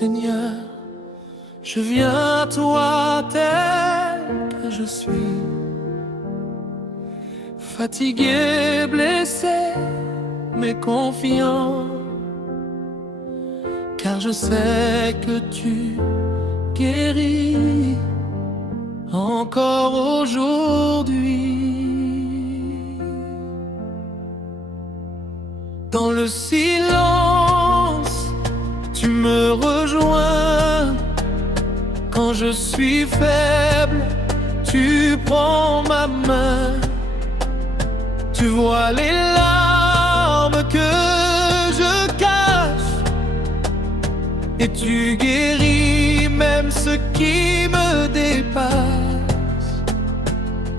Seigneur, je viens à toi tel que je suis, fatigué, blessé, mais confiant, car je sais que tu guéris encore aujourd'hui. Dans le silence, tu me rejoins. Quand je suis faible, tu prends ma main. Tu vois les larmes que je cache, et tu guéris même ce qui me dépasse.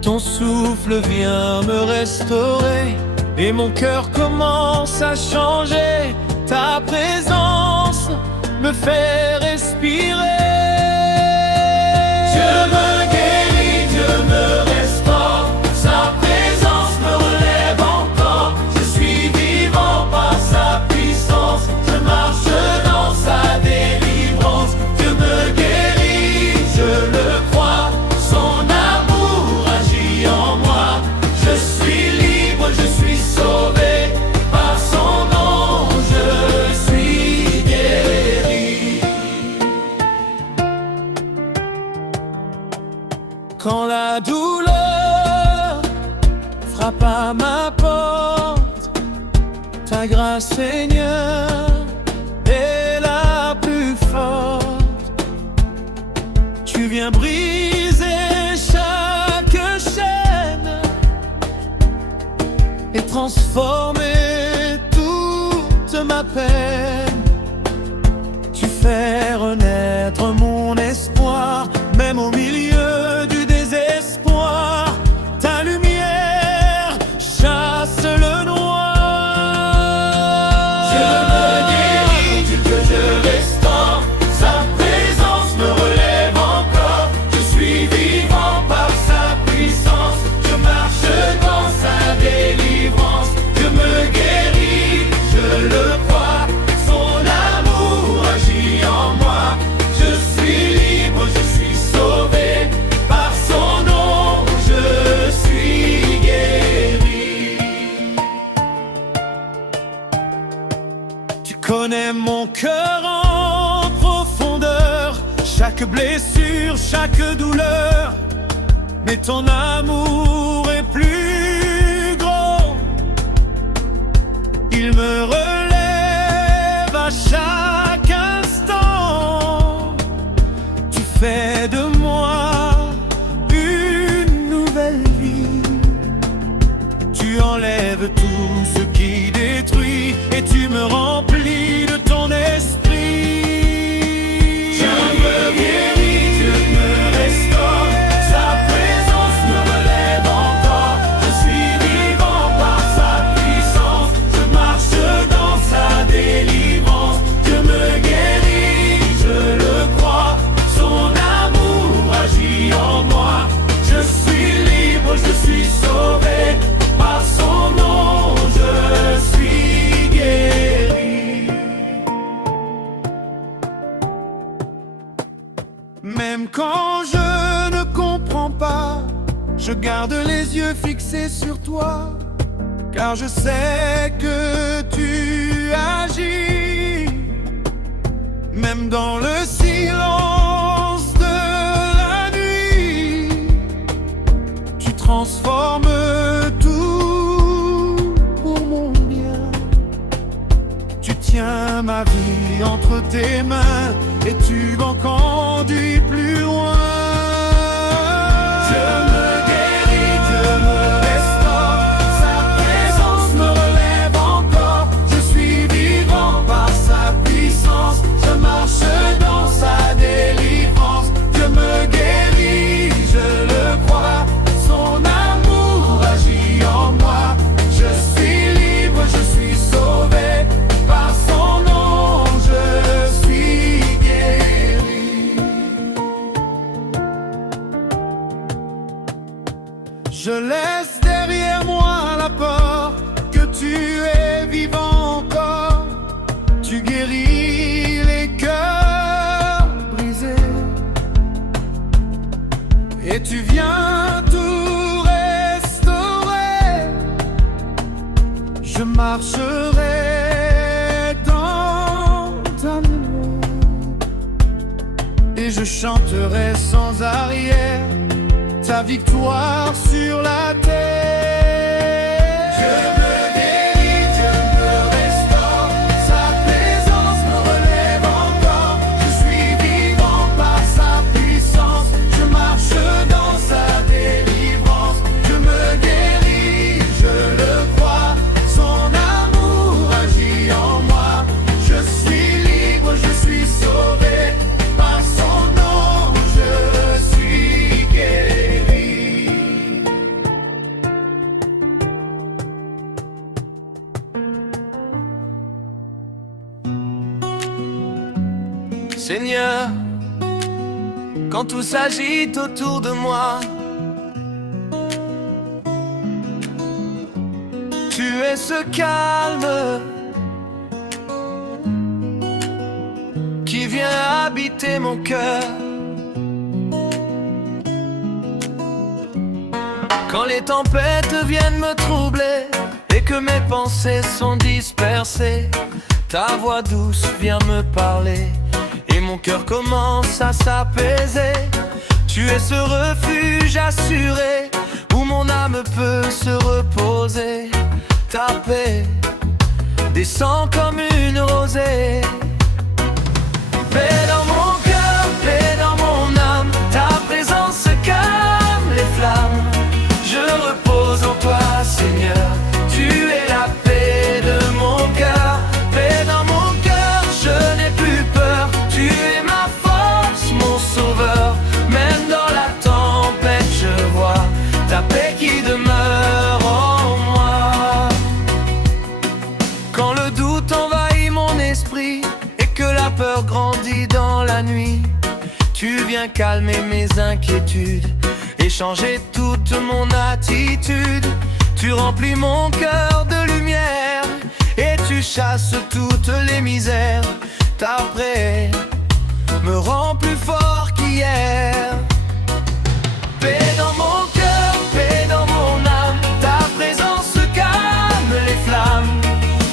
Ton souffle vient me restaurer, et mon cœur commence à changer. Ta présence me fait respirer. Dieu me guérit, Dieu me restaure, sa présence me relève encore. Je suis vivant par sa puissance, je marche dans sa délivrance. Dieu me guérit, je le crois, son amour agit en moi. Je suis libre, je suis sauvé, par son nom je suis guéri. Quand la douleur frappe à ma porte, ta grâce, Seigneur, est la plus forte. Tu viens briser chaque chaîne et transformer toute ma peine. Tu fais renaître mon espoir, même au milieu du désespoir. Ta lumière chasse le noir. Dieu me guérit, Dieu que je restaure, sa présence me relève encore. Je suis vivant par sa puissance, je marche dans sa délivrance. Dieu me guérit, je le crois, son amour agit en moi. Je suis libre, je suis sauvé, par son nom je suis guéri. Tu connais mon cœur en profondeur, chaque blessure, chaque douleur, mais ton amour est plus grand. Il me relève à chaque instant. Tu fais de moi une nouvelle vie. Tu enlèves tout ce qui détruit, et tu me remplis de ton esprit. Dieu me guérit, Dieu me restaure, sa présence me relève encore. Je suis vivant par sa puissance, je marche dans sa délivrance. Dieu me guérit, je le crois, son amour agit en moi. Je suis libre, je suis sauvé, par son nom je suis guéri. Même quand je ne comprends pas, je garde les yeux fixés sur toi, car je sais que tu agis. Même dans le silence de la nuit, tu transformes tout pour mon bien. Tu tiens ma vie entre tes mains, et tu m'en conduis plus loin. Dieu me guérit, Dieu me restaure, sa présence me relève encore. Je suis vivant par sa puissance, je marche dans sa délivrance. Dieu me guérit, je le crois, son amour agit en moi. Je suis libre, je suis sauvé, par son nom je suis guéri. Je laisse derrière moi la peur que tu es vivant encore. Tu guéris les cœurs et tu viens tout restaurer. Je marcherai dans ta mémoire et je chanterai sans arrière ta victoire sur la terre. Dieu me guérit, Dieu me restaure, sa présence me relève encore. Je suis vivant par sa puissance, je marche dans sa délivrance. Je me guéris, je le crois, son amour agit en moi. Je suis libre, je suis sauvé, par son nom je suis guéri. Seigneur, quand tout s'agite autour de moi, tu es ce calme qui vient habiter mon cœur. Quand les tempêtes viennent me troubler et que mes pensées sont dispersées, ta voix douce vient me parler et mon cœur commence à s'apaiser. Tu es ce refuge assuré où mon âme peut se reposer. Ta paix descend comme une rosée. Paix dans mon cœur, paix dans mon âme, ta présence calme les flammes. Je repose en toi, Seigneur, tu es la paix de mon cœur. Paix dans mon cœur, je n'ai plus peur, tu es ma force, mon sauveur. Même dans la tempête, je vois ta paix qui demeure en moi. Quand le doute envahit mon esprit et que la peur grandit dans la nuit, tu viens calmer mes inquiétudes et changer toute mon attitude. Tu remplis mon cœur de lumière et tu chasses toutes les misères. Ta paix me rend plus fort qu'hier. Paix dans mon cœur, paix dans mon âme, ta présence calme les flammes.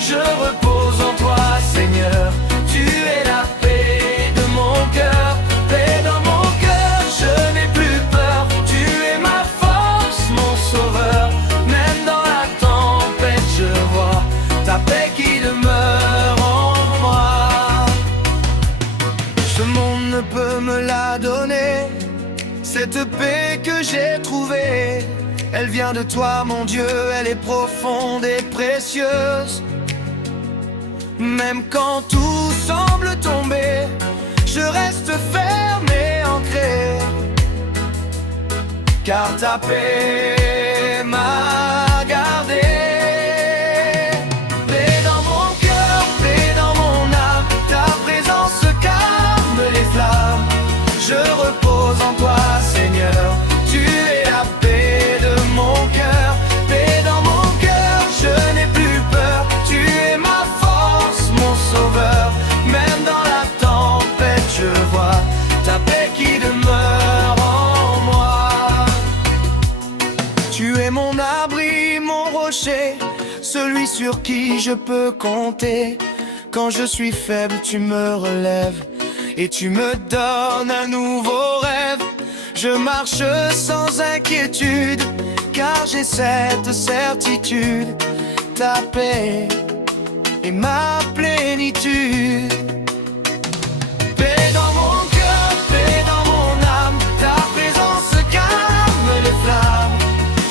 Je repose en toi, Seigneur, tu es la paix de mon cœur. Paix dans mon cœur, je n'ai plus peur, tu es ma force, mon sauveur. Même dans la tempête, je vois ta paix qui demeure en moi. Ce monde ne peut me la donner, cette paix que j'ai trouvée. Elle vient de toi, mon Dieu, elle est profonde et précieuse. Même quand tout semble tomber, je reste ferme et ancré, car ta paix m'a gardé. Paix dans mon cœur, paix dans mon âme, ta présence calme les flammes. Je repose en toi, Seigneur, tu es la paix de mon cœur. Paix dans mon cœur, je n'ai plus peur, tu es ma force, mon sauveur. Même dans la tempête, je vois ta paix qui demeure en moi. Tu es mon abri, mon rocher, celui sur qui je peux compter. Quand je suis faible, tu me relèves et tu me donnes un nouveau rêve. Je marche sans inquiétude, car j'ai cette certitude. Ta paix est ma plénitude. Paix dans mon cœur, paix dans mon âme, ta présence calme les flammes.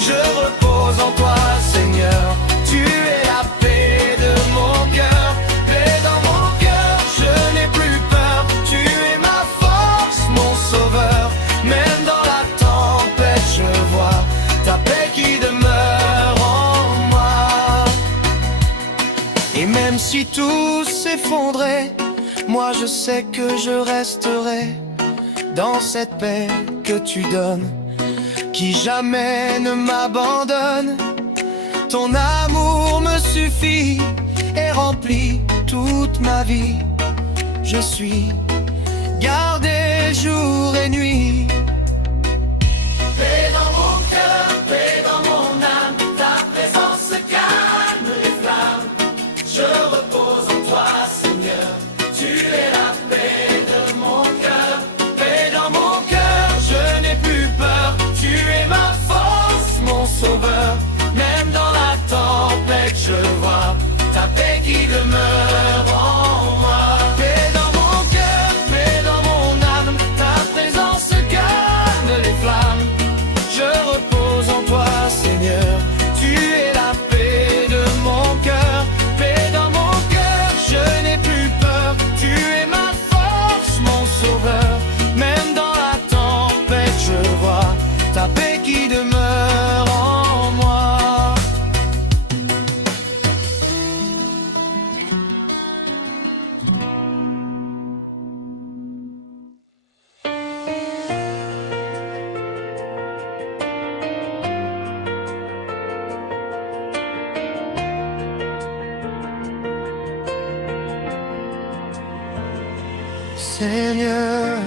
Je repose en toi, Seigneur, tu es la paix de mon cœur. Paix dans mon cœur, je n'ai plus peur, tu es ma force, mon sauveur. Même dans la tempête, je vois ta paix qui demeure en moi. Et même si tout s'effondrait, moi je sais que je resterai dans cette paix que tu donnes, qui jamais ne m'abandonne. Ton amour me suffit et remplit toute ma vie. Je suis gardé jour et nuit. je vois ta paix qui demeure en moi. Paix dans mon cœur, paix dans mon âme, ta présence calme les flammes. Je repose en toi, Seigneur, tu es la paix de mon cœur. Paix dans mon cœur, je n'ai plus peur, tu es ma force, mon sauveur. Même dans la tempête, je vois ta paix qui demeure en moi. Seigneur,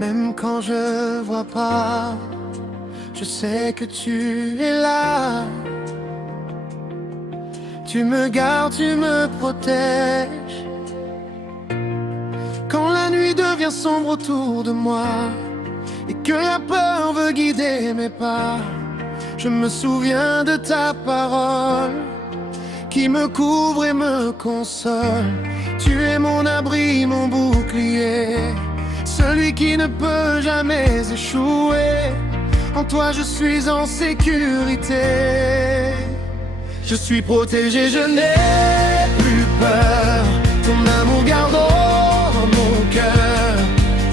même quand je vois pas, je sais que tu es là. Tu me gardes, tu me protèges. Quand la nuit devient sombre autour de moi et que la peur veut guider mes pas, je me souviens de ta parole qui me couvre et me console. Tu es mon abri, mon bouclier, celui qui ne peut jamais échouer. En toi je suis en sécurité. Je suis protégé, je n'ai plus peur. Ton amour garde mon cœur.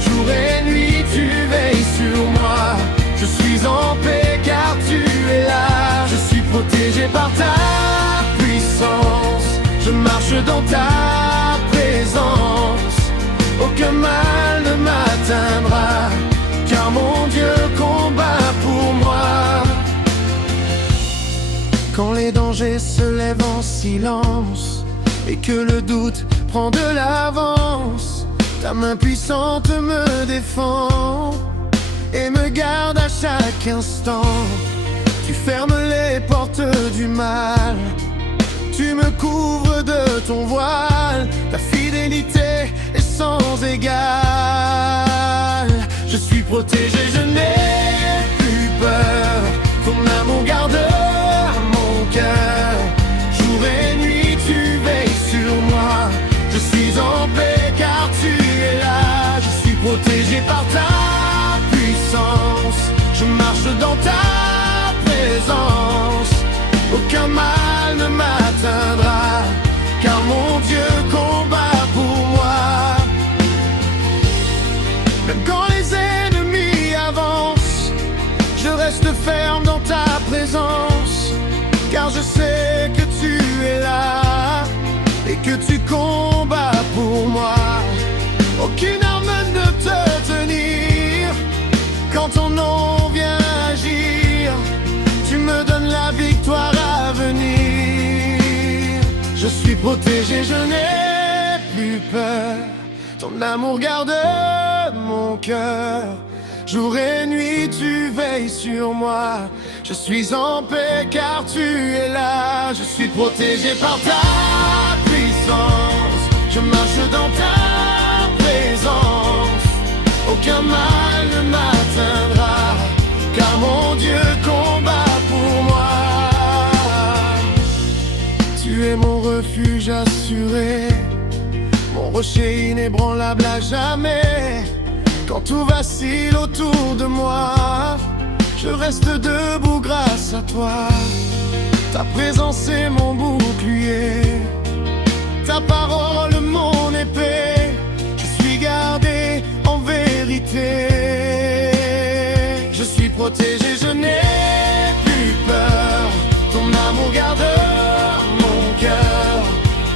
Jour et nuit tu veilles sur moi. Je suis en paix car tu es là. Je suis protégé par ta puissance. Je marche dans ta présence. Aucun mal ne m'atteindra, car mon Dieu combat pour moi. Quand les dangers se lèvent en silence et que le doute prend de l'avance, ta main puissante me défend et me garde à chaque instant. Tu fermes les portes du mal, tu me couvres de ton voile. Ta fidélité est sans égal. Je suis protégé, je n'ai plus peur. Ton amour garde mon cœur. Jour et nuit tu veilles sur moi. Je suis en paix car tu es là. Je suis protégé par ta puissance. Je marche dans ta présence. Aucun mal ne m'atteindra, car mon Dieu combat pour moi. Même quand les ennemis avancent, je reste ferme dans ta présence, car je sais que tu es là et que tu combats pour moi. Aucune arme ne peut te tenir quand ton nom vient agir. Tu me donnes la victoire à venir. Je suis protégé, je n'ai plus peur. Ton amour garde mon cœur. Jour et nuit tu veilles sur moi. Je suis en paix car tu es là. Je suis protégé par ta puissance. Je marche dans ta présence. Aucun mal ne m'atteindra, car mon Dieu combat pour moi. Tu es mon refuge assuré, mon rocher inébranlable à jamais. Quand tout vacille autour de moi, je reste debout grâce à toi. Ta présence est mon bouclier, ta parole mon épée. Je suis gardé en vérité. Je suis protégé, je n'ai plus peur. Ton amour garde mon cœur.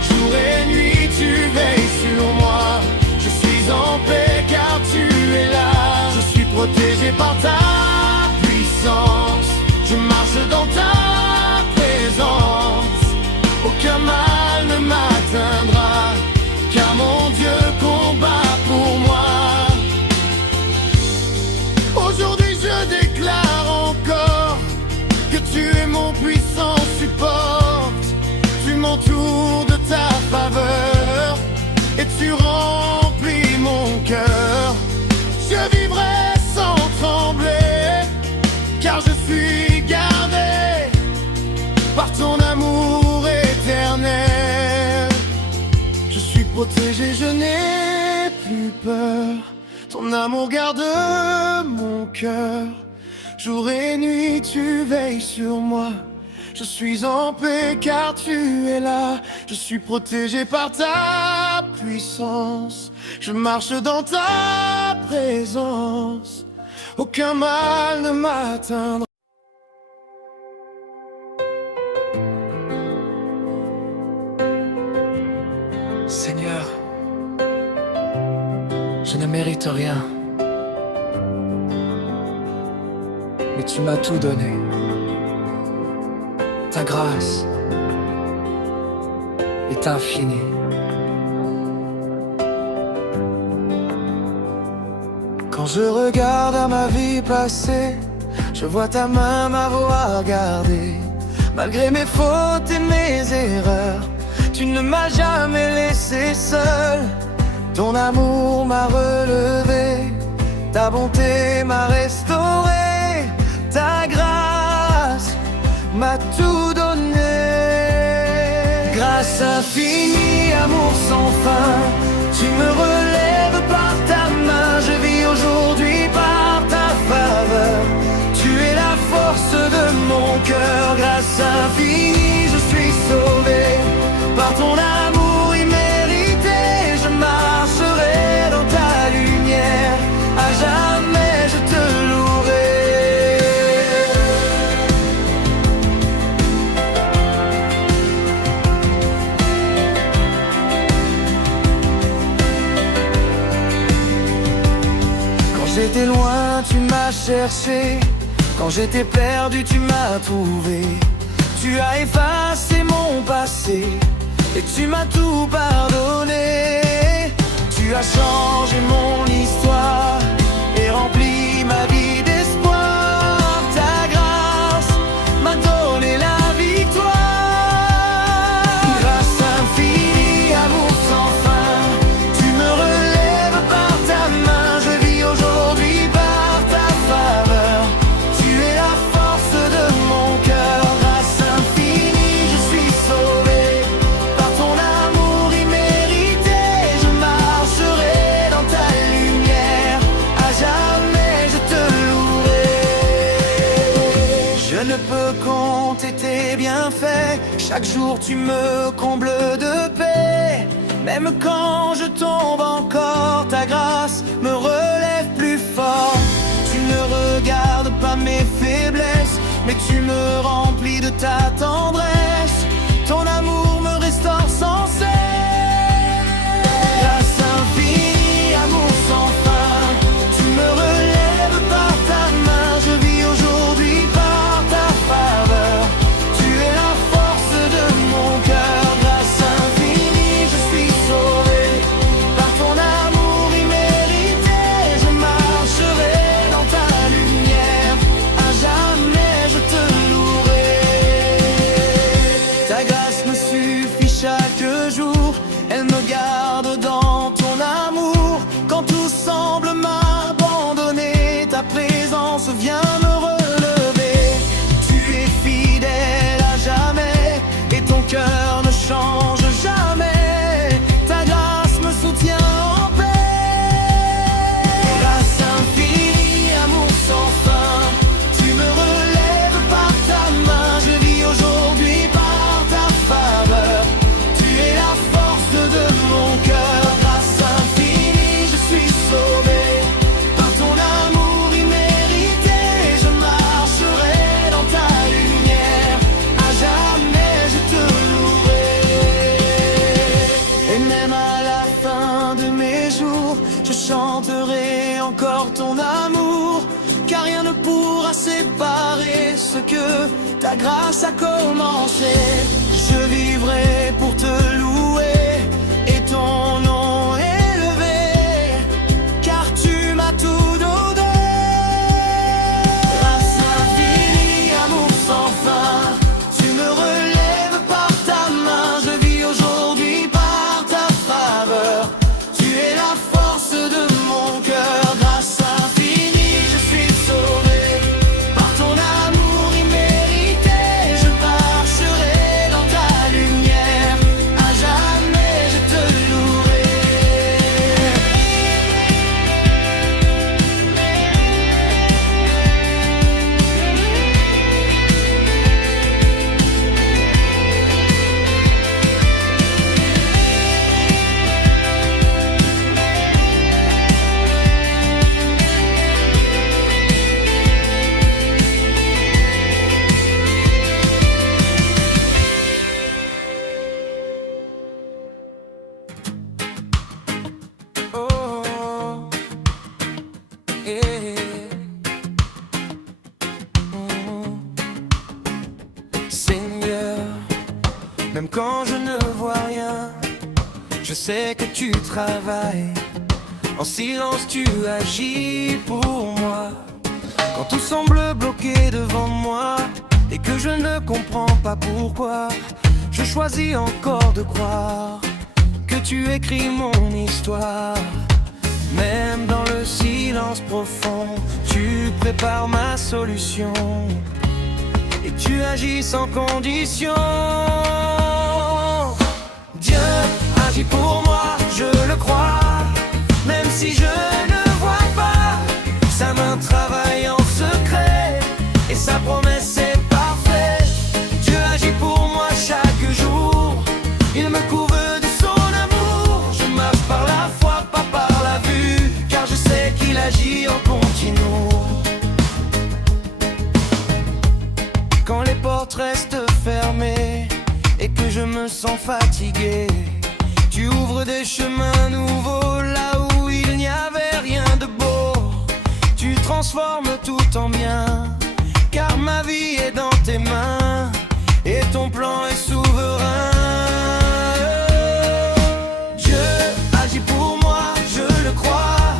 Jour et nuit tu veilles sur moi. Je suis en paix car tu es là. Je suis protégé par ta puissance. Je marche dans ta présence. Aucun mal ne m'atteindra, car mon Dieu combat pour moi. Aujourd'hui je déclare encore que tu es mon puissant support. Tu m'entoures de ta faveur et tu remplis mon cœur. Je vivrai sans trembler, car je suis gardé par ton amour protégé, je n'ai plus peur. Ton amour garde mon cœur. Jour et nuit, tu veilles sur moi. Je suis en paix car tu es là. Je suis protégé par ta puissance. Je marche dans ta présence. Aucun mal ne m'atteindra. Seigneur, je ne mérite rien, mais tu m'as tout donné. Ta grâce est infinie. Quand je regarde à ma vie passée, je vois ta main m'avoir gardé. Malgré mes fautes et mes erreurs, tu ne m'as jamais laissé seul. Ton amour m'a relevé, ta bonté m'a restauré, ta grâce m'a tout donné. Grâce infinie, amour sans fin, tu me relèves par ta main. Je vis aujourd'hui par ta faveur, tu es la force de mon cœur. Grâce infinie, je suis sauvé par ton amour immérité. Je marcherai dans ta lumière, à jamais je te louerai. Quand j'étais loin, tu m'as cherché. Quand j'étais perdu, tu m'as trouvé. Tu as effacé mon passé et tu m'as tout pardonné. Tu as changé mon histoire et rempli ma vie d'espoir. Ta grâce m'a donné la victoire. Grâce infinie, amour sans fin, tu me relèves par ta main. Je vis aujourd'hui par ta faveur, tu es la force de mon cœur. Grâce infinie, je suis sauvé par ton amour immérité. Je marcherai dans ta lumière, à jamais je te louerai. Je ne peux compter tes bienfaits, chaque jour tu me combles de paix. Même quand je tombe encore, ta grâce me relève plus fort. Tu ne regardes pas mes faiblesses, mais tu me remplis de ta tendresse. Ton amour me restaure sans cesse. Grâce infinie, amour sans fin, tu me relèves par ta main. Je vis aujourd'hui par ta faveur, tu es la force de mon cœur. Grâce infinie, je suis sauvé par ton amour immérité. Je marcherai dans ta lumière, à jamais je te louerai. Ta grâce me suffit chaque jour, elle me garde dans ton amour. Quand tout semble m'abandonner, ta présence vient me relever. Tu es fidèle à jamais et ton cœur ne change jamais. Ta grâce me soutient en paix. Grâce infinie, amour sans fin, tu me relèves par ta main. Je vis aujourd'hui par ta faveur, tu es la force de mon cœur. Grâce infinie, je suis sauvé par ton amour immérité. Je marcherai dans ta lumière, à jamais je te louerai. Et même à la fin de mes jours, je chanterai encore ton amour, car rien ne pourra séparer ce que ta grâce a commencé. Je vivrai pour te louer et ton nom élevé, car tu m'as tout donné. Grâce infinie, amour sans fin, tu me relèves par ta main. Je vis aujourd'hui par ta faveur, tu es la force de mon cœur. Grâce infinie, je suis sauvé par ton amour immérité. Je marcherai dans ta lumière, à jamais Seigneur, même quand je ne vois rien, je sais que tu travailles. En silence tu agis pour moi. Quand tout semble bloqué devant moi et que je ne comprends pas pourquoi, je choisis encore de croire que tu écris mon histoire. Même dans le silence profond, tu prépares ma solution et tu agis sans condition. Dieu agit pour moi, je le crois, même si je ne vois pas. Sa main travaille en secret et sa promesse est parfaite. Dieu agit pour moi chaque jour, il me couvre de son amour. Je marche par la foi, pas par la vue, car je sais qu'il agit en continu. Quand les portes restent fermées et que je me sens fatigué, tu ouvres des chemins nouveaux là où il n'y avait rien de beau. Tu transformes tout en bien, car ma vie est dans tes mains et ton plan est souverain. Dieu agit pour moi, je le crois,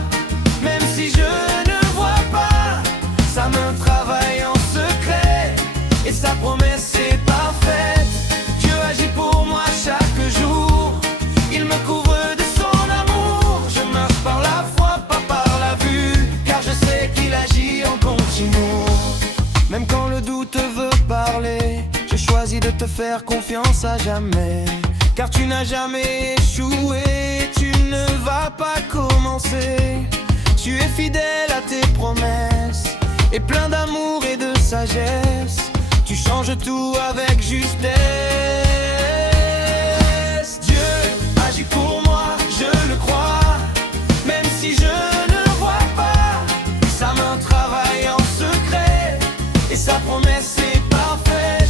même si je ne vois pas. Sa main travaille en secret et sa promesse est parfaite. Dieu agit pour moi chaque jour, il me couvre de son amour. Je marche par la foi, pas par la vue, car je sais qu'il agit en continu. Même quand le doute veut parler, je choisis de te faire confiance à jamais, car tu n'as jamais échoué, tu ne vas pas commencer. Tu es fidèle à tes promesses et plein d'amour et de sagesse. Tu changes tout avec justesse. Dieu agit pour moi, je le crois, même si je ne vois pas. Sa main travaille en secret et sa promesse est parfaite.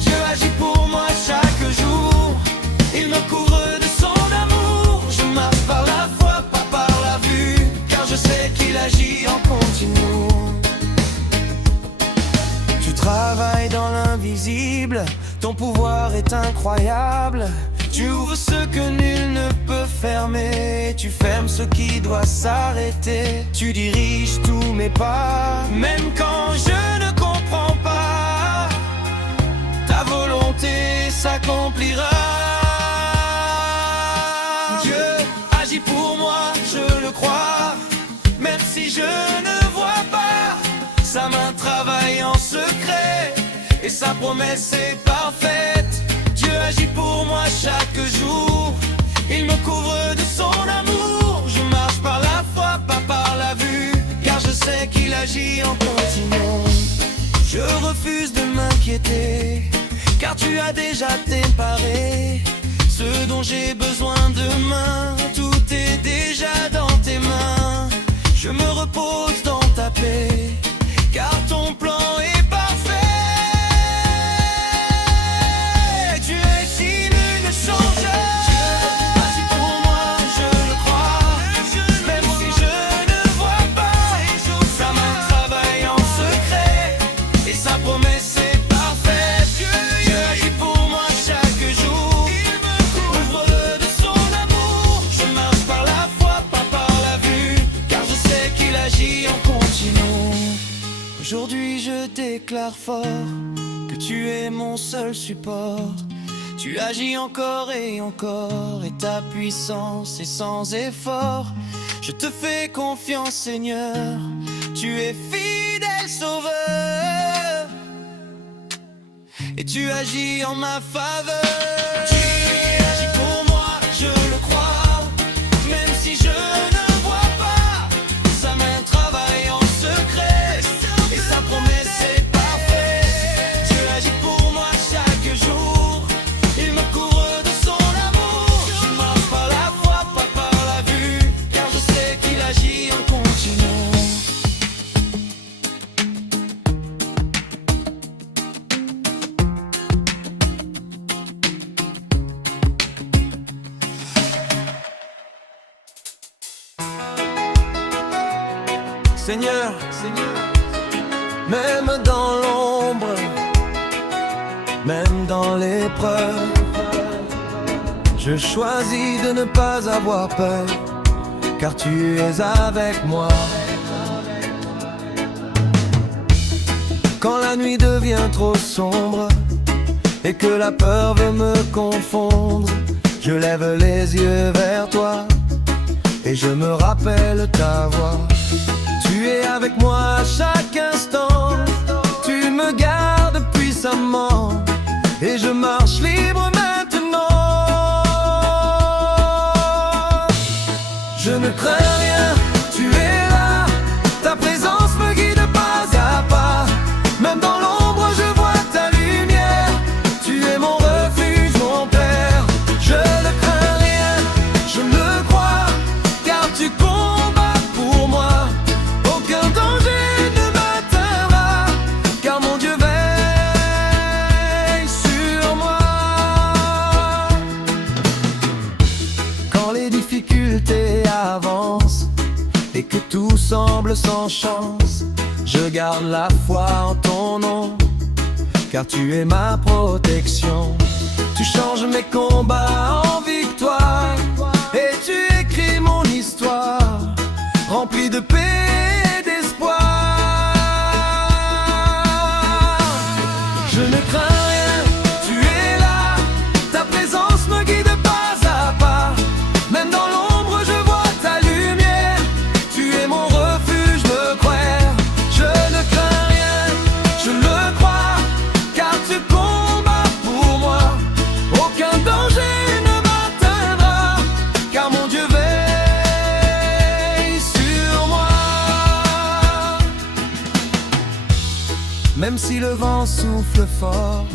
Dieu agit pour moi chaque jour, il me couvre de son amour. Je marche par la foi, pas par la vue, car je sais qu'il agit en continu. Tu travailles dans l'invisible, ton pouvoir est incroyable. Tu ouvres ce que nul ne peut fermer, tu fermes ce qui doit s'arrêter. Tu diriges tous mes pas, même quand je ne comprends pas. Ta volonté s'accomplira. Dieu agit pour moi, je le crois, même si je ne vois pas. Sa main travaille en secret et sa promesse est parfaite. Dieu agit pour moi chaque jour, il me couvre de son amour. Je marche par la foi, pas par la vue, car je sais qu'il agit en continu. Je refuse de m'inquiéter, car tu as déjà déparé ce dont j'ai besoin demain. Tout est déjà dans tes mains. Je me repose dans ta paix, car ton plan est parfait. Tu es si nul ne change. Dieu agit pour moi, je le crois, même si je ne vois pas. Sa main travaille en secret et sa promesse est parfaite. Dieu agit pour moi chaque jour, il me couvre de son amour. Je marche par la foi, pas par la vue, car je sais qu'il agit en continu. Aujourd'hui je déclare fort que tu es mon seul support. Tu agis encore et ta puissance est sans effort. Je te fais confiance Seigneur, tu es fidèle sauveur, et tu agis en ma faveur. Tu agis pour moi, je le crois, même si je ne vois pas. Sa main travaille en secret et sa promesse est parfaite. Dieu agit pour moi chaque jour, il me couvre de son amour. Je marche par la foi, pas par la vue, car je sais qu'il agit en continu. Seigneur, même dans l'ombre, même dans l'épreuve. Je choisis de ne pas avoir peur, car tu es avec moi. Quand la nuit devient trop sombre et que la peur veut me confondre, je lève les yeux vers toi et je me rappelle ta voix. Tu es avec moi à chaque instant, tu me gardes puissamment et je marche libre maintenant. Je ne crains rien, tu es là, ta présence me guide pas à pas. Même dans l'ombre je vois ta lumière, tu es mon refuge, mon Père. Je ne crains rien, je le crois, car tu combats pour moi. Aucun danger ne m'atteindra, car mon Dieu veille sur moi. Quand les difficultés avancent et que tout semble sans chance, je garde la foi en ton nom, car tu es ma protection. Tu changes mes combats en victoire et tu écris mon histoire, remplie de paix et d'espoir. Je ne crains rien, tu es là, ta présence me guide pas à pas. Même dans l'ombre je vois ta lumière, tu es mon refuge, me croire. Je ne crains rien, je le crois, car tu combats pour moi. Aucun danger ne m'atteindra, car mon Dieu veille sur moi. Même si le vent souffle fort,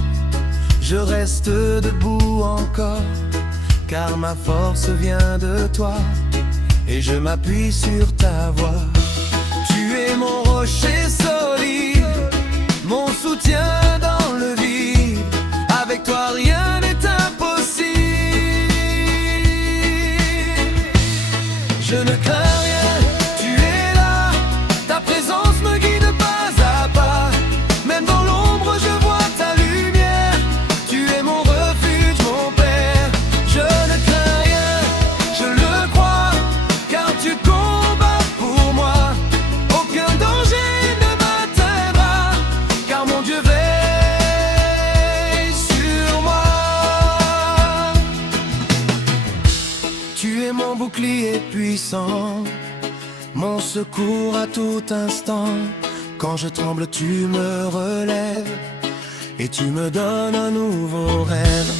je reste debout encore, car ma force vient de toi et je m'appuie sur ta voix. Tu es mon rocher solide, mon soutien dans le vide. Avec toi rien n'est impossible. Je ne crains rien, tu es là, ta présence me guide pas à pas. Même dans l'ombre je vois ta lumière, tu es mon refuge, mon Père. Je ne crains rien, je le crois, car tu combats pour moi. Aucun danger ne m'atteindra, car mon Dieu veille sur moi. Tu es mon bouclier puissant, mon secours à tout instant. Quand je tremble, tu me relèves et tu me donnes un nouveau rêve.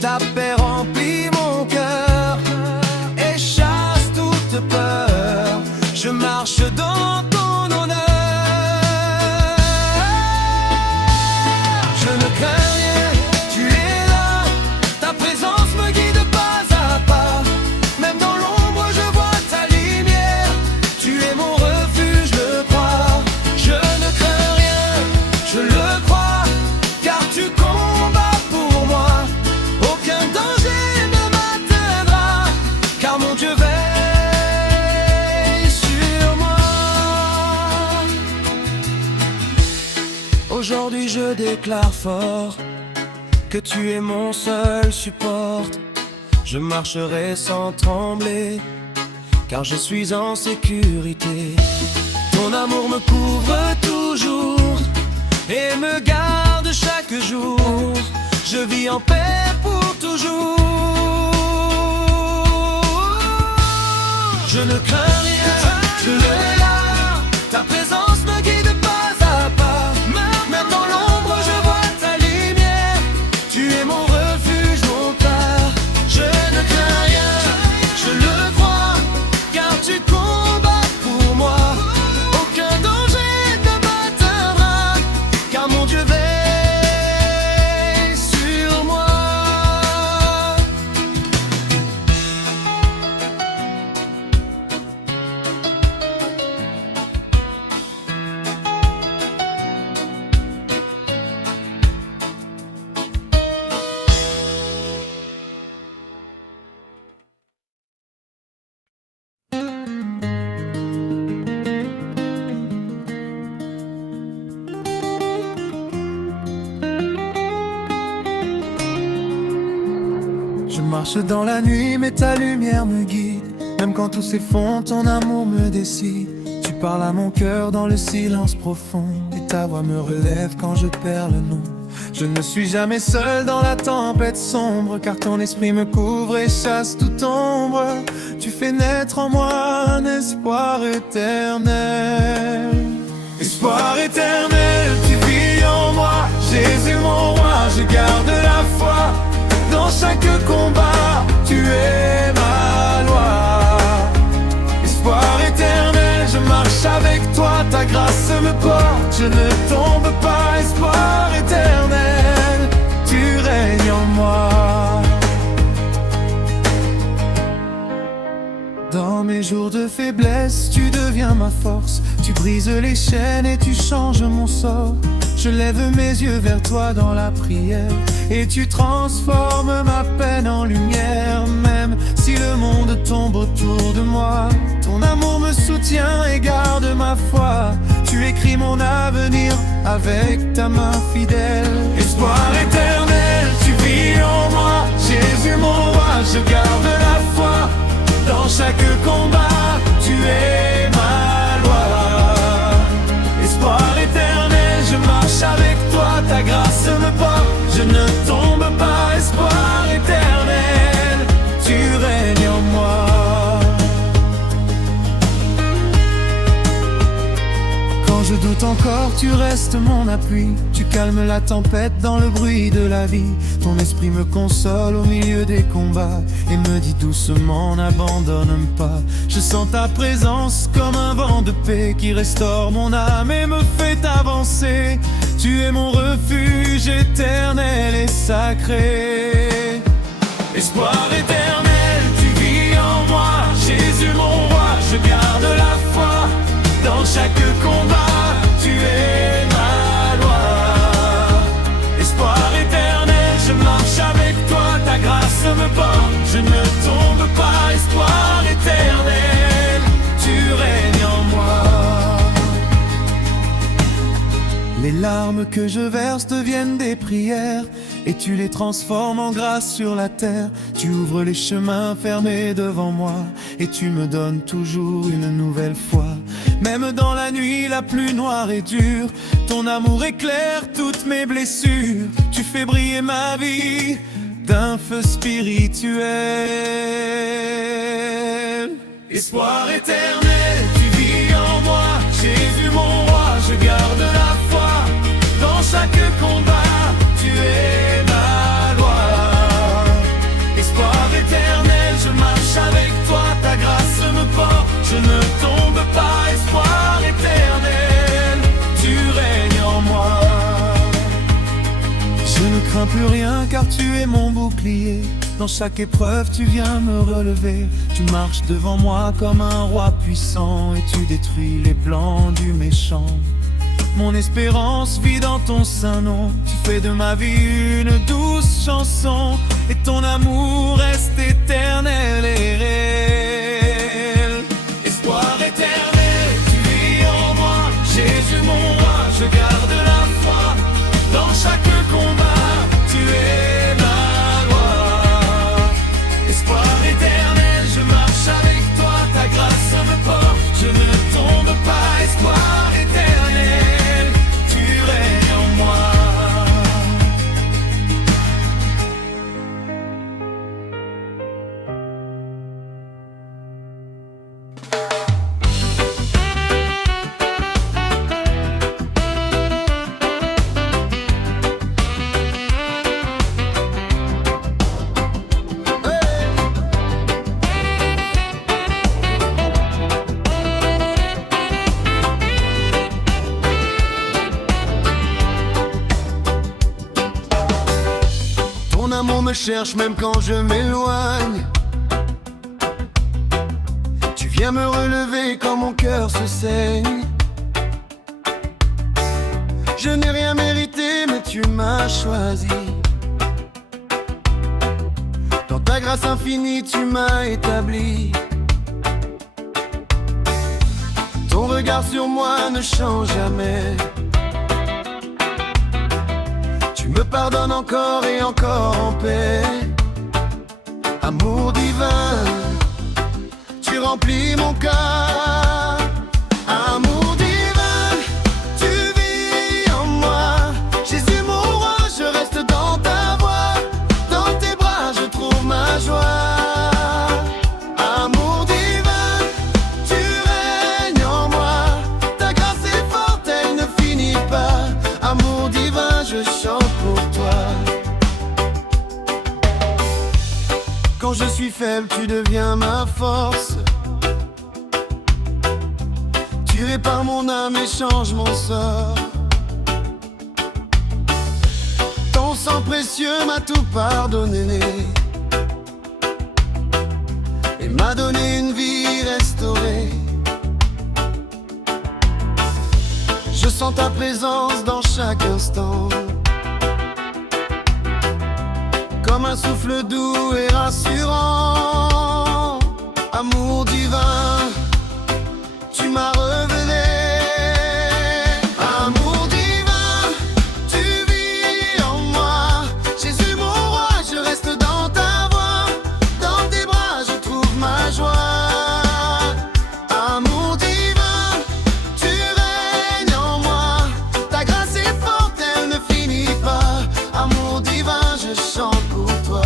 Ta paix remplit mon cœur et chasse toute peur. Je marche dans ton honneur. Je ne crains rien, tu es là, ta présence me guide pas à pas. Même dans l'ombre je vois ta lumière, tu es mon refuge, je crois. Je ne crains rien, je le crois, car tu combats pour moi. Aucun danger ne m'atteindra, car mon Dieu veille sur moi. Aujourd'hui je déclare fort que tu es mon seul support. Je marcherai sans trembler, car je suis en sécurité. Ton amour me couvre toujours et me garde chaque jour. Je vis en paix pour toujours. Je ne crains rien, je le là, ta présence me guide pas à pas. Même dans l'ombre je vois ta lumière, tu es mon refuge, mon Père. Je ne crains rien, je le crois, car tu combats pour moi. Aucun danger ne m'atteindra, car mon Dieu veille sur moi. marche dans la nuit, mais ta lumière me guide. Même quand tout s'effondre, ton amour me décide. Tu parles à mon cœur dans le silence profond, et ta voix me relève quand je perds le nom. Je ne suis jamais seul dans la tempête sombre, car ton esprit me couvre et chasse toute ombre. Tu fais naître en moi un espoir éternel. Espoir éternel, tu vis en moi, Jésus mon roi, je garde la foi. Dans chaque combat, tu es ma loi. Espoir éternel, je marche avec toi, ta grâce me porte, je ne tombe pas. Espoir éternel, tu règnes en moi. Dans mes jours de faiblesse, tu deviens ma force. Tu brises les chaînes et tu changes mon sort. Je lève mes yeux vers toi dans la prière, et tu transformes ma peine en lumière. Même si le monde tombe autour de moi, ton amour me soutient et garde ma foi. Tu écris mon avenir avec ta main fidèle. Espoir éternel, tu vis en moi, Jésus mon roi, je garde la foi. Dans chaque combat, tu es ma loi. Espoir éternel, je marche avec toi, ta grâce me porte, je ne tombe pas. Espoir éternel, tu règnes en moi. Quand je doute encore, tu restes mon appui. Tu calmes la tempête dans le bruit de la vie. Ton esprit me console au milieu des combats et me dit doucement, n'abandonne pas. Je sens ta présence comme un vent de paix qui restaure mon âme et me fait avancer. Tu es mon refuge éternel et sacré. Espoir éternel, tu vis en moi, Jésus mon roi, je garde la foi. Dans chaque combat, tu es ma loi. Espoir éternel, je marche avec toi, ta grâce me porte, je ne tombe pas. Espoir éternel, tu règnes en moi. Les larmes que je verse deviennent des prières, et tu les transformes en grâce sur la terre. Tu ouvres les chemins fermés devant moi, et tu me donnes toujours une nouvelle foi. Même dans la nuit la plus noire et dure, ton amour éclaire toutes mes blessures. Tu fais briller ma vie d'un feu spirituel. Espoir éternel, tu vis en moi, Jésus mon roi, je garde la foi. Dans chaque combat, tu es ma loi. Espoir éternel, je marche avec toi, ta grâce me porte, je ne tombe pas. Espoir éternel, tu règnes en moi. Je ne crains plus rien car tu es mon bouclier. Dans chaque épreuve tu viens me relever. Tu marches devant moi comme un roi puissant, et tu détruis les plans du méchant. Mon espérance vit dans ton saint nom. Tu fais de ma vie une douce chanson, et ton amour reste éternel et réel. Espoir éternel, tu vis en moi, Jésus mon roi, je garde la foi. Dans chaque combat, tu es ma loi. Espoir éternel, je marche avec toi, ta grâce me porte, je ne tombe pas. Espoir éternel, tu règnes en moi. Ton amour me cherche même quand je m'éloigne. Tu viens me relever quand mon cœur se saigne. Je n'ai rien mérité mais tu m'as choisi. Dans ta grâce infinie tu m'as établi. Ton regard sur moi ne change jamais. Tu me pardonnes encore et encore en paix. Amour divin, tu remplis mon cœur. Amour divin, tu vis en moi. Jésus mon roi, je reste dans ta voix. Dans tes bras je trouve ma joie. Amour divin, tu règnes en moi. Ta grâce est forte, elle ne finit pas. Amour divin, je chante pour toi. Quand je suis faible, tu deviens ma force. Tu répares mon âme et changes mon sort. Ton sang précieux m'a tout pardonné et m'a donné une vie restaurée. Je sens ta présence dans chaque instant, comme un souffle doux et rassurant. Amour divin, tu m'as révélé. Amour divin, tu vis en moi. Jésus mon roi, je reste dans ta voix. Dans tes bras je trouve ma joie. Amour divin, tu règnes en moi. Ta grâce est forte, elle ne finit pas. Amour divin, je chante pour toi.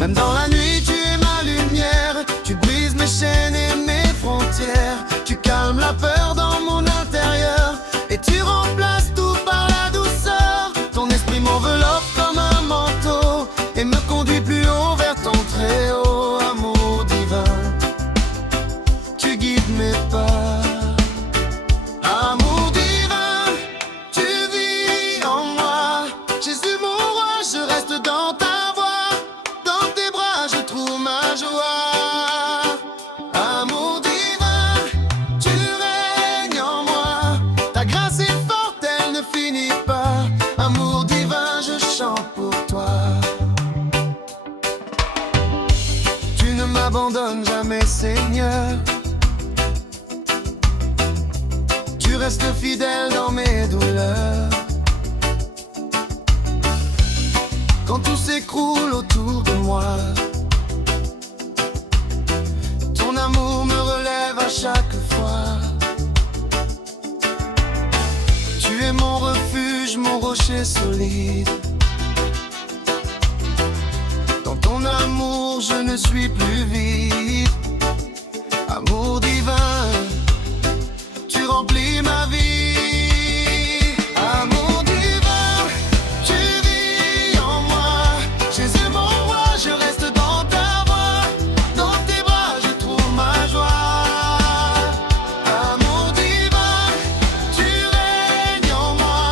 Même dans la nuit, tu es ma lumière. Tu brises mes chaînes et mes frontières. Tu calmes la peur dans mon intérieur et tu remplaces tout par la douceur. Ton esprit m'enveloppe comme un manteau et me conduit plus haut vers ton très haut. Amour divin, tu guides mes pas. Amour divin, tu vis en moi. Jésus mon roi, je reste dans ta voix. Dans tes bras je trouve ma joie. Amour divin, tu règnes en moi. Ta grâce est forte, elle ne finit pas. Amour divin, je chante pour toi. Tu ne m'abandonnes jamais, Seigneur. Tu restes fidèle dans mes douleurs. Quand tout s'écroule autour de moi, ton amour me relève à chaque fois. Tu es mon refuge, mon rocher solide. Dans ton amour, je ne suis plus vide. Amour divin, tu remplis ma vie. Amour divin, tu vis en moi. Jésus mon roi, je reste dans ta voix. Dans tes bras je trouve ma joie. Amour divin, tu règnes en moi.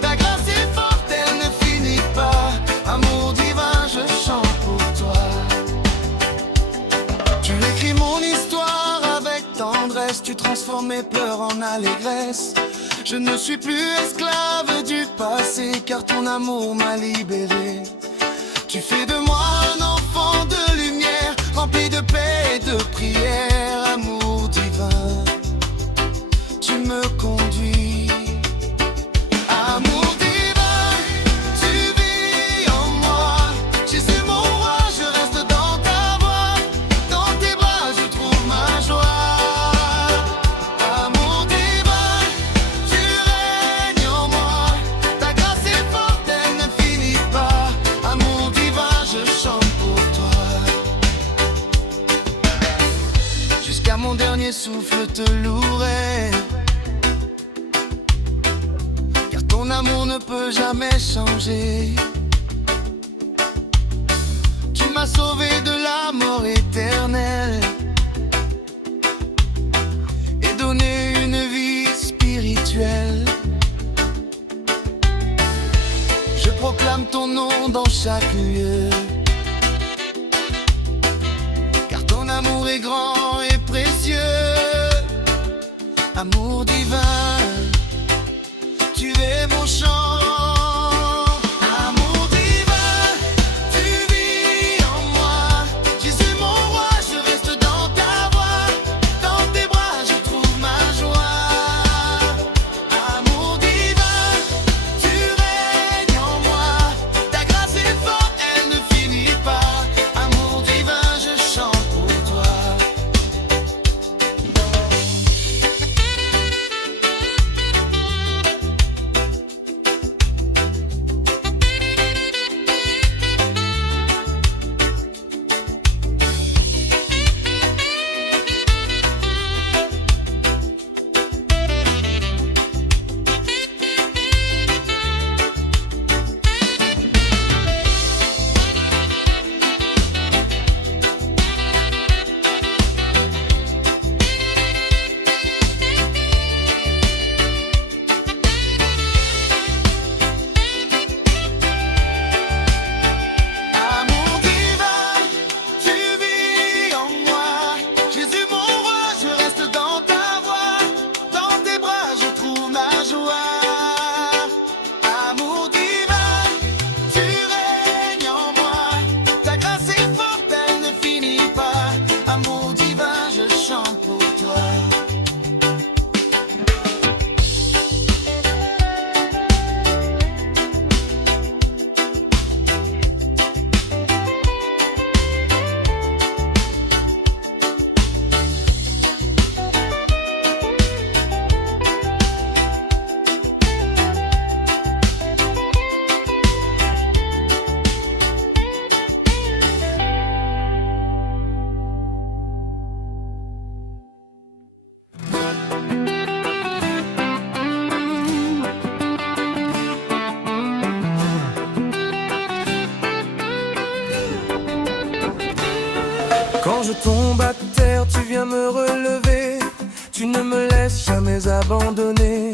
Ta grâce est forte, elle ne finit pas. Amour divin, je chante pour toi. Tu écris mon histoire avec tendresse. Tu transformes mes pleurs en allégresse. Je ne suis plus esclave du passé, car ton amour m'a libéré. Tu fais de moi un enfant de lumière, rempli de paix et de prière. Amour divin, tu me conduis. Amour divin, tu vis en moi. Jésus mon roi, je reste dans ta voix. Dans tes bras je trouve ma joie. Amour divin, tu règnes en moi. Ta grâce est forte, elle ne finit pas. Amour divin, je chante pour toi. Jusqu'à mon dernier souffle te louerai, car ton amour ne peut jamais changer. Tu m'as sauvé de la mort éternelle et donné une vie spirituelle. Je proclame ton nom dans chaque lieu, car ton amour est grand et précieux. Amour divin, tu es mon chant. Amour divin, tu vis en moi. Jésus mon roi, je reste dans ta voix. Dans tes bras je trouve ma joie. Amour divin, tu règnes en moi. Ta grâce est forte, elle ne finit je tombe à terre, tu viens me relever. Tu ne me laisses jamais abandonner.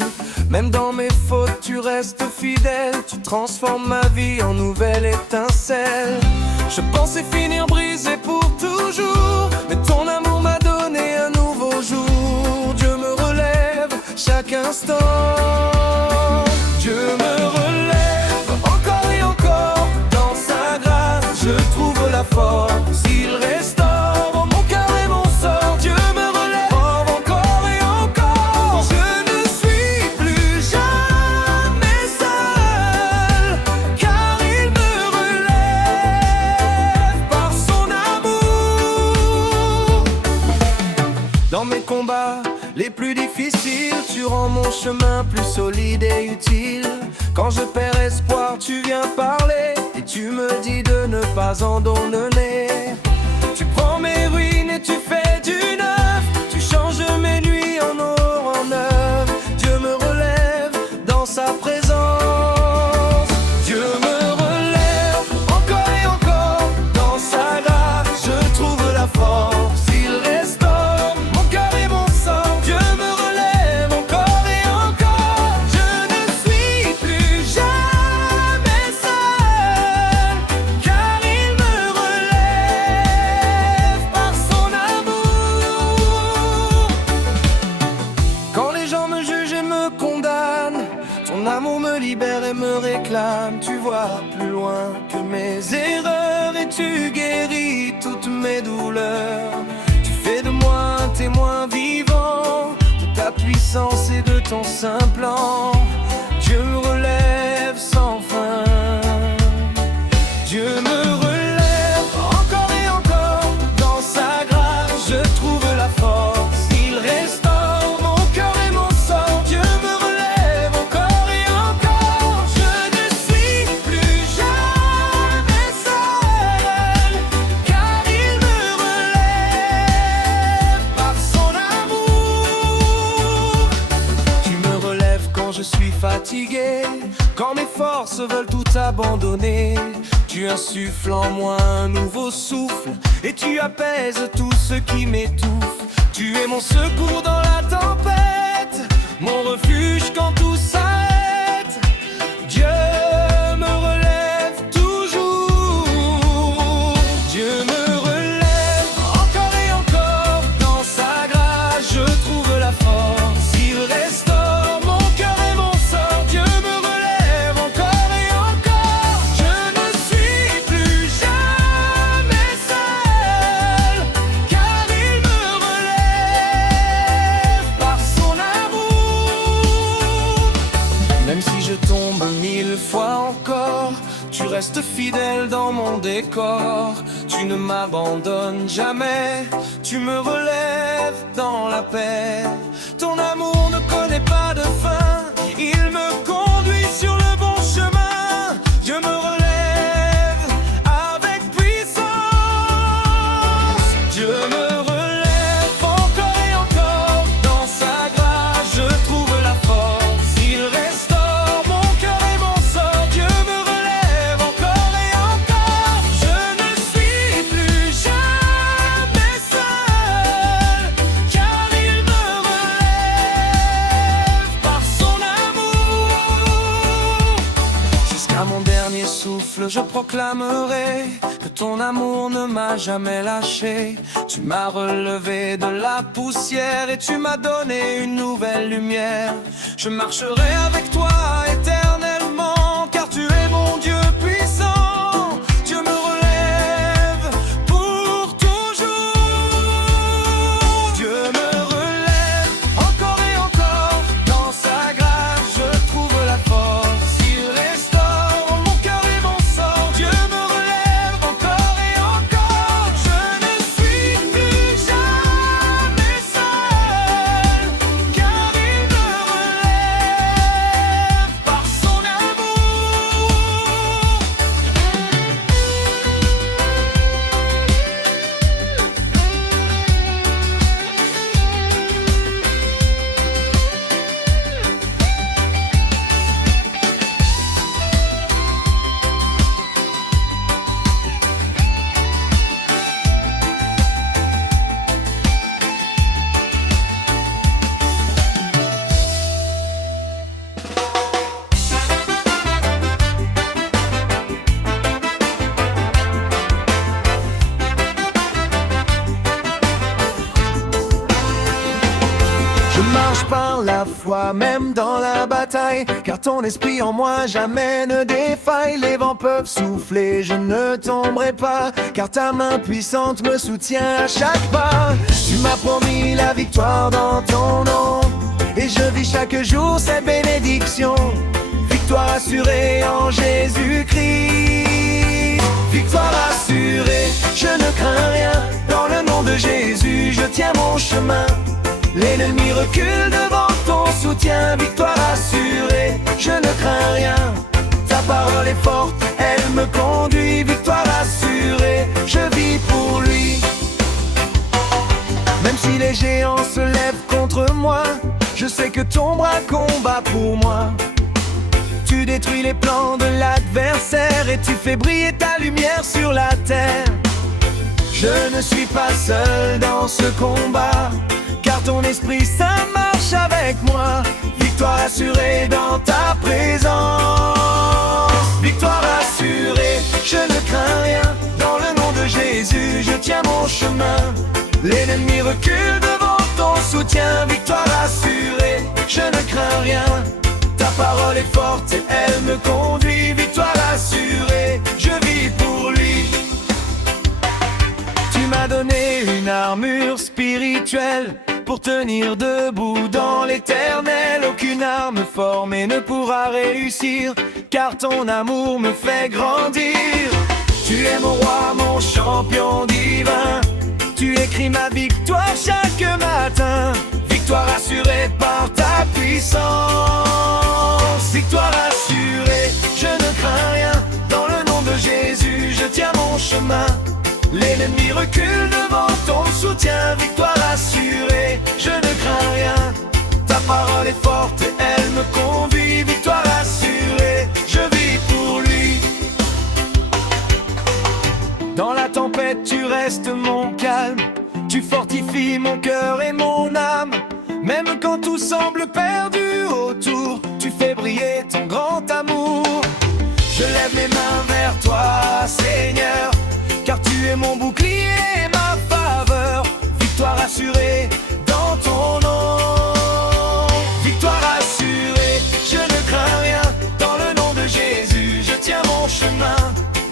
Même dans mes fautes, tu restes fidèle. Tu transformes ma vie en nouvelle étincelle. Je pensais finir brisé pour toujours, mais ton amour m'a donné un nouveau jour. Dieu me relève chaque instant. Dieu me relève encore et encore. Dans sa grâce, je trouve la force. Il restaure mon cœur et mon sort. Dieu me relève encore et encore. Je ne suis plus jamais seul, car il me relève par son amour. Dans mes combats les plus difficiles, tu rends mon chemin plus solide et utile. Quand je perds espoir, tu viens parler et tu me dis de ne pas abandonner. Tu prends mes ruines et tu fais du neuf. Tu changes mes nuits en or, en œuvre. Dieu me relève dans sa présence. Dieu me relève encore et encore. Dans sa grâce, je trouve la force. Il restaure mon cœur et mon sang. Dieu me relève encore et encore. Je ne suis plus jamais seul, car il me relève par son amour. Quand les gens me jugent et me condamnent, ton amour me libère et me réclame. Tu vois plus loin que mes erreurs et tu guéris toutes mes douleurs. Tu fais de moi un témoin vivant de ta puissance et de ton saint plan. Dieu me relève sans fin. Dieu me relève encore et encore. Dans sa grâce, je trouve la force. Il restaure mon cœur et mon sang. Dieu me relève encore et encore. Je ne suis plus jamais seul, car il me relève par son amour. Tu me relèves quand je suis fatigué, quand mes forces veulent tout abandonner. Tu insuffles en moi un nouveau souffle et tu apaises tout ce qui m'étouffe. Tu es mon secours dans la tempête, mon refuge quand tout s'arrête. Dieu me relève toujours. Dieu me relève encore et encore. Dans sa grâce, je trouve la force. Il restaure mon cœur et mon sort. Dieu me relève encore et encore. Je ne suis plus jamais seul, car il me relève par son amour. Même si je tombe 1000 fois encore, tu restes fidèle dans mon décor. Tu ne m'abandonnes jamais, tu me relèves dans la paix. Ton amour ne connaît pas de fin, il me conduit sur le bon chemin. Dieu me relève avec puissance. Dieu me relève encore et encore. Dans sa grâce, je trouve la force. Il restaure mon cœur et mon sort. Dieu me relève encore et encore. Je ne suis plus jamais seul, car il me relève par son amour. Jusqu'à mon dernier souffle, je proclamerai que ton amour ne m'a jamais lâché. Tu m'as relevé de la poussière et tu m'as donné une nouvelle lumière. Je marcherai avec toi éternellement, car tu es mon Dieu puissant. Dieu me relève pour toujours. Dieu me relève encore et encore. Dans sa grâce, je trouve la force. Il restaure mon cœur et mon sang. Dieu me relève encore et encore. Je ne suis plus jamais seul, car il me relève foi même dans la bataille, car ton esprit en moi jamais ne défaille. Les vents peuvent souffler, je ne tomberai pas, car ta main puissante me soutient à chaque pas. Tu m'as promis la victoire dans ton nom, et je vis chaque jour cette bénédiction. Victoire assurée en Jésus-Christ. Victoire assurée, je ne crains rien. Dans le nom de Jésus, je tiens mon chemin. L'ennemi recule devant ton soutien. Victoire assurée, je ne crains rien. Ta parole est forte, elle me conduit. Victoire assurée, je vis pour lui. Même si les géants se lèvent contre moi, je sais que ton bras combat pour moi. Tu détruis les plans de l'adversaire et tu fais briller ta lumière sur la terre. Je ne suis pas seul dans ce combat, car ton esprit saint marche avec moi. Victoire assurée dans ta présence. Victoire assurée, je ne crains rien. Dans le nom de Jésus, je tiens mon chemin. L'ennemi recule devant ton soutien. Victoire assurée, je ne crains rien. Ta parole est forte et elle me conduit. Victoire assurée, je vis pour lui. Tu m'as donné une armure spirituelle pour tenir debout dans l'éternel. Aucune arme formée ne pourra réussir, car ton amour me fait grandir. Tu es mon roi, mon champion divin. Tu écris ma victoire chaque matin. Victoire assurée par ta puissance. Victoire assurée, je ne crains rien. Dans le nom de Jésus, je tiens mon chemin. L'ennemi recule devant ton soutien. Victoire assurée, je ne crains rien. Ta parole est forte et elle me conduit. Victoire assurée, je vis pour lui. Dans la tempête, tu restes mon calme. Tu fortifies mon cœur et mon âme. Même quand tout semble perdu autour, tu fais briller ton grand amour. Je lève mes mains vers toi, Seigneur, car tu es mon bouclier et ma faveur. Victoire assurée dans ton nom. Victoire assurée, je ne crains rien. Dans le nom de Jésus, je tiens mon chemin.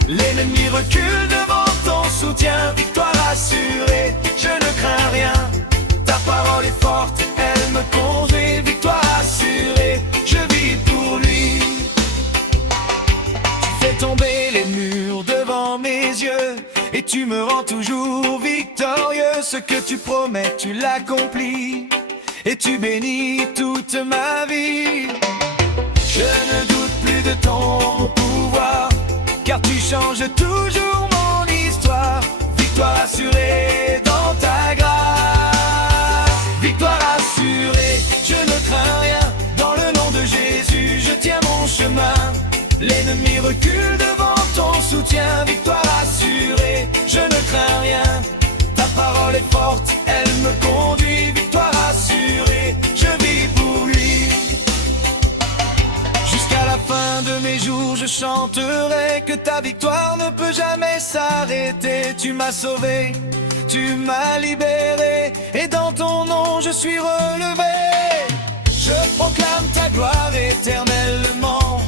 L'ennemi recule devant ton soutien. Victoire assurée, je ne crains rien. Ta parole est forte, elle me conduit. Victoire assurée, je vis pour lui. Tu fais tomber les murs devant mes yeux, et tu me rends toujours victorieux. Ce que tu promets, tu l'accomplis, et tu bénis toute ma vie. Je ne doute plus de ton pouvoir, car tu changes toujours mon histoire. Victoire assurée dans ta grâce. Victoire assurée, je ne crains rien. Dans le nom de Jésus, je tiens mon chemin. L'ennemi recule devant ton soutien. Victoire assurée, je ne crains rien. Ta parole est forte, elle me conduit. Victoire assurée, je vis pour lui. Jusqu'à la fin de mes jours, je chanterai que ta victoire ne peut jamais s'arrêter. Tu m'as sauvé, tu m'as libéré, et dans ton nom je suis relevé. Je proclame ta gloire éternellement,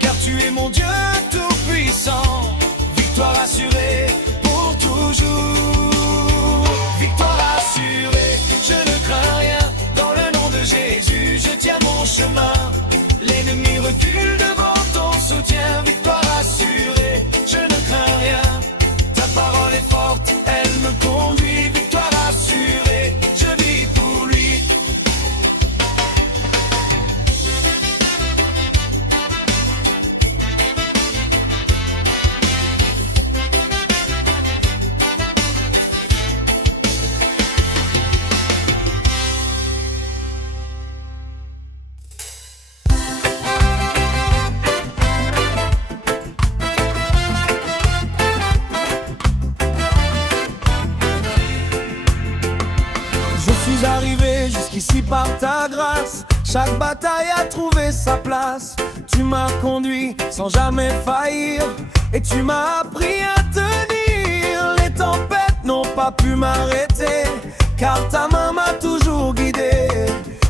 car tu es mon Dieu tout-puissant. Victoire assurée pour toujours. Victoire assurée, je ne crains rien. Dans le nom de Jésus, je tiens mon chemin. L'ennemi recule devant ton soutien. Victoire assurée, je ne crains rien. Ta parole est forte, elle me conduit. Victoire assurée, je vis pour lui. Arrivé jusqu'ici par ta grâce, chaque bataille a trouvé sa place. Tu m'as conduit sans jamais faillir, et tu m'as appris à tenir. Les tempêtes n'ont pas pu m'arrêter, car ta main m'a toujours guidé.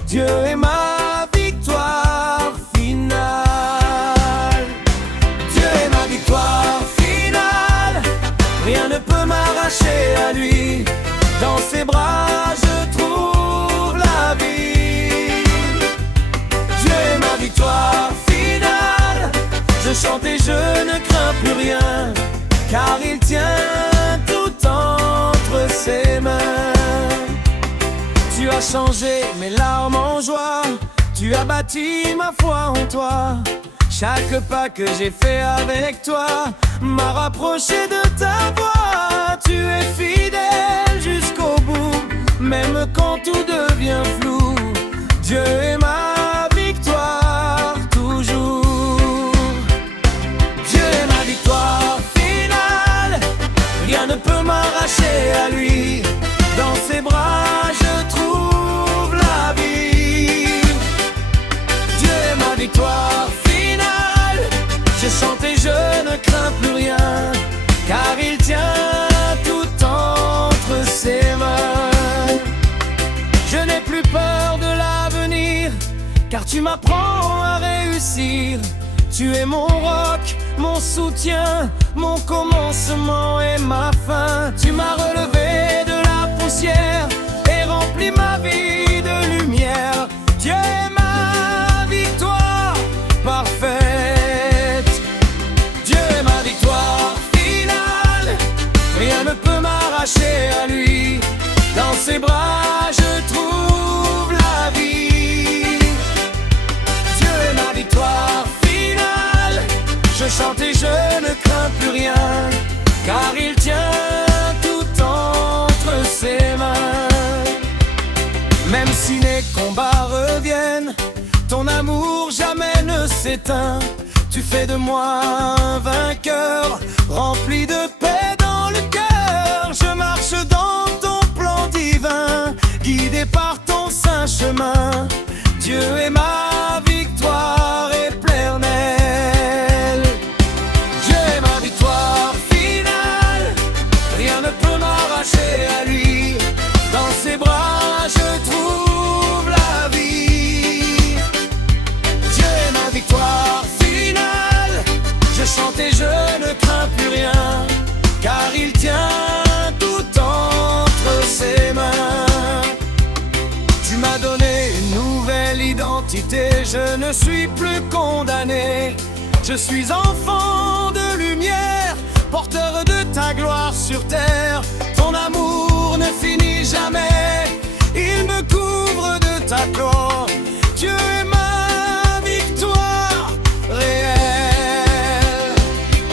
Dieu est ma as changé mes larmes en joie, tu as bâti ma foi en toi. Chaque pas que j'ai fait avec toi m'a rapproché de ta voix. Tu es fidèle jusqu'au bout, même quand tout devient flou. Dieu est ma victoire toujours. Dieu est ma victoire finale, rien ne peut m'arracher à lui. Dans ses bras je trouve la vie. Dieu est ma victoire finale, je chante et je ne crains plus rien, car il tient tout entre ses mains. Je n'ai plus peur de l'avenir, car tu m'apprends à réussir. Tu es mon roc, mon soutien, mon commencement et ma fin. Tu m'as relevé de la poussière et rempli ma vie de lumière. Dieu est ma victoire parfaite. Dieu est ma victoire finale, rien ne peut m'arracher à lui. Dans ses bras je trouve la vie. Dieu est ma victoire finale, je chante et je ne crains plus rien, car il tient tout entre ses mains. Même si les combats reviennent, ton amour jamais ne s'éteint. Tu fais de moi un vainqueur, rempli de paix dans le cœur. Je marche dans ton plan divin, guidé par ton saint chemin. Dieu est ma victoire éternelle. Dieu est ma victoire finale, rien ne peut m'arracher à lui. Dans ses bras je trouve la vie. Dieu est ma victoire finale, je chante et je ne crains plus rien, car il tient tout entre ses mains. Tu m'as donné une nouvelle identité, je ne suis plus condamné. Je suis enfant de lumière, porteur de ta gloire sur terre. Ton amour ne finit jamais, il me couvre de ta gloire. Dieu est ma victoire réelle.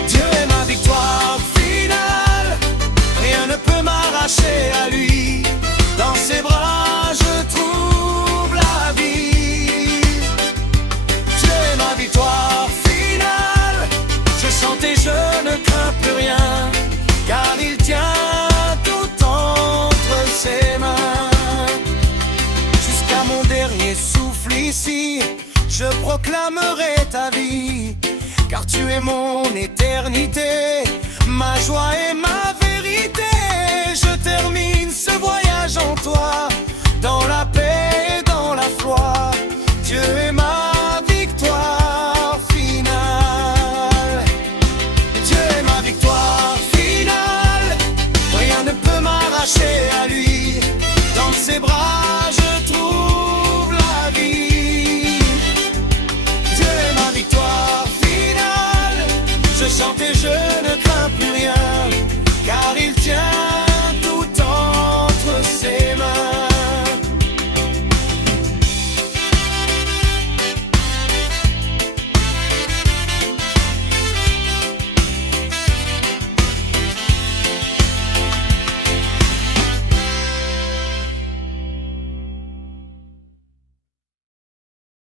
Dieu est ma victoire finale, rien ne peut m'arracher à lui. Dans ses bras je trouve la vie. Dieu est ma victoire finale, je chante et je ne crains plus rien, car il tient tout entre ses mains. Jusqu'à mon dernier souffle ici, je proclamerai ta vie, car tu es mon éternité, ma joie et ma vérité. Je termine ce voyage en toi,